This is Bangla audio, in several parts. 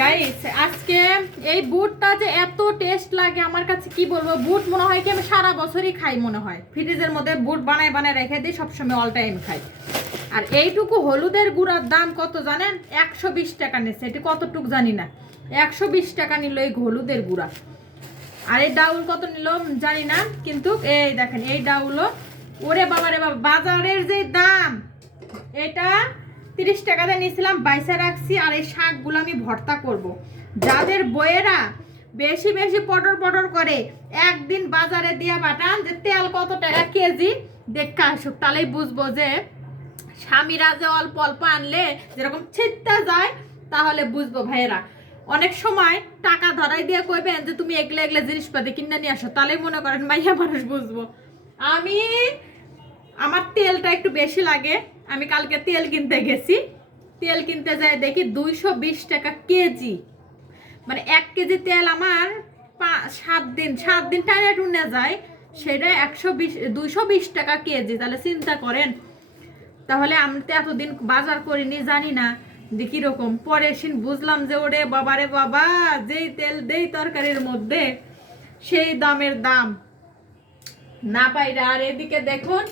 গাইস আজকে এই বুটটা যে এত টেস্ট লাগে আমার কাছে কি বলবো। বুট মনে হয় কি আমি সারা বছরই খাই, মনে হয় ফ্রিজের মধ্যে বুট বানায় বানায় রেখে দিই, সবসময় অল টাইম খাই। আর এইটুকু হলুদের গুঁড়ার দাম কত জানেন? 120 টাকা নিচ্ছে। এটি কতটুকু জানি না, 120 টাকা নিল এই হলুদের গুঁড়া। আর এই ডাউল কত নিল জানি না, কিন্তু এই দেখেন এই ডাউলও, ওরে বাবা রে বাবা, বাজারের যে দাম, এটা 30 টাকাতে নিয়েছিলাম, বাইসা রাখছি। আর এই শাকগুলো আমি ভর্তা করব। যাদের বইয়েরা বেশি বেশি পটর পটর করে, একদিন বাজারে দিয়া পাঠান যে তেল কত টাকা কেজি দেখে আসুক, তাহলেই বুঝবো যে স্বামীরা যে অল্প অল্প আনলে যেরকম ছিটতে যায়, তাহলে বুঝবো ভাইয়েরা। অনেক সময় টাকা ধরাই দিয়ে কইবেন যে তুমি এগলে এগলে জিনিসপাতি কিনে নিয়ে আসো, তাহলেই মনে করেন মাইয়া মানুষ বুঝবো। আমার তেলটা একটু বেশি লাগে। আমি কালকে তেল কিনতে গেছি, তেল কিনতে যাই দেখি 220 টাকা কেজি। মানে 1 কেজি তেল আমার 7 দিন টাইনে টুনে যায়, সেটা 220 টাকা কেজি। তাহলে চিন্তা করেন। তাহলে আমি তো এতদিন বাজার করিনি, জানি না যে কিরকম। পরে বুঝলাম যে ওরে বাবারে বাবা, যেই তেল দেই তরকারির মধ্যে সেই দামের দাম না পাইরা। আর এদিকে দেখুন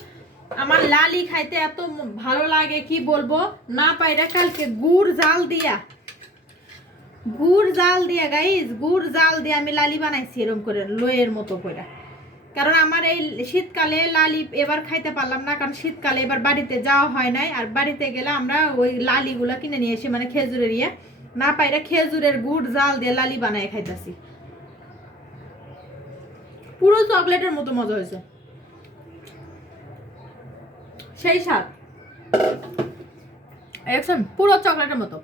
আমার লালি খাইতে এত ভালো লাগে কি বলবো, না পাইরা কালকে গুড় জাল দিয়া গাইস, গুড় জাল দিয়ে আমি লালি বানাইছি এরকম করে লইয়ের মতো করে। কারণ আমার এই শীতকালে লালি এবার খাইতে পারলাম না, কারণ শীতকালে এবার বাড়িতে যাওয়া হয় নাই। আর বাড়িতে গেলে আমরা ওই লালিগুলা কিনে নিয়ে এসি, মানে খেজুরের ইয়ে, না পাইরা খেজুরের গুড় জাল দিয়ে লালি বানাই খাইতেছি। পুরো চকলেটের মতো মজা হয়েছে, সেই স্বাদ একদম পুরো চকলেটের মতো।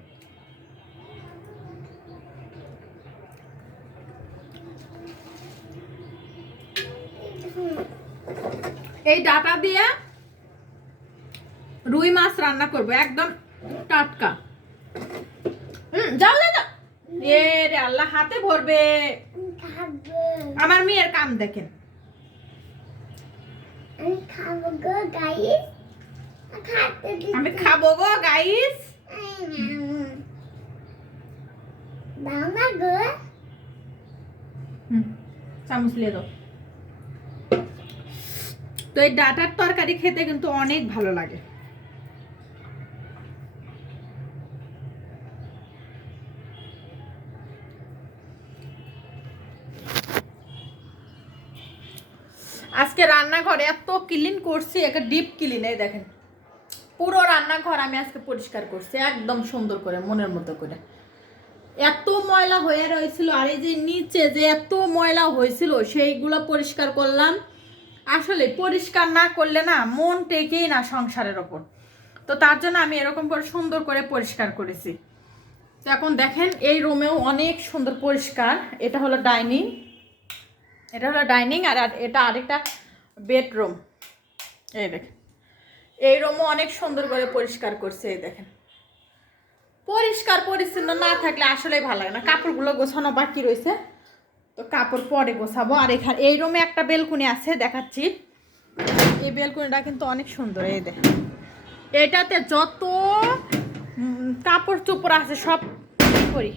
এই ডাটা দিয়ে রুই মাছ রান্না করব, একদম টাটকা। যাও যাও যাও, এ রে আল্লাহ, হাতে ভরবে। আমার মেয়ের কাম দেখেন। আমি খাবো গো গাইস। চামচ লিয়ে দাও। তো এই ডাটার তরকারি খেতে কিন্তু অনেক ভালো লাগে। আজকে রান্নাঘরে এত ক্লিন করছি, একটা ডিপ ক্লিন। এই দেখেন পুরো রান্নাঘর আমি আজকে পরিষ্কার করছি একদম সুন্দর করে, মনের মতো করে। এত ময়লা হয়ে রয়েছিল, আর এই যে নিচে যে এত ময়লা হয়েছিল সেইগুলো পরিষ্কার করলাম। আসলে পরিষ্কার না করলে না মন টেকেই না সংসারের ওপর। তো তার জন্য আমি এরকম করে সুন্দর করে পরিষ্কার করেছি। তো এখন দেখেন এই রুমেও অনেক সুন্দর পরিষ্কার। এটা হলো ডাইনিং, আর এটা আরেকটা বেডরুম। এই দেখেন এই রুমও অনেক সুন্দর করে পরিষ্কার করছে। এই দেখেন পরিষ্কার পরিচ্ছন্ন না থাকলে আসলে ভালো লাগে না। কাপড়গুলো গোছানো বাকি রয়েছে, তো কাপড় পরে গোছাবো। আর এখানে এই রুমে একটা বেলকুনি আছে, দেখাচ্ছি। এই বেলকুনিটা কিন্তু অনেক সুন্দর। এই দেখেন এটাতে যত কাপড় চোপড় আছে সব করি।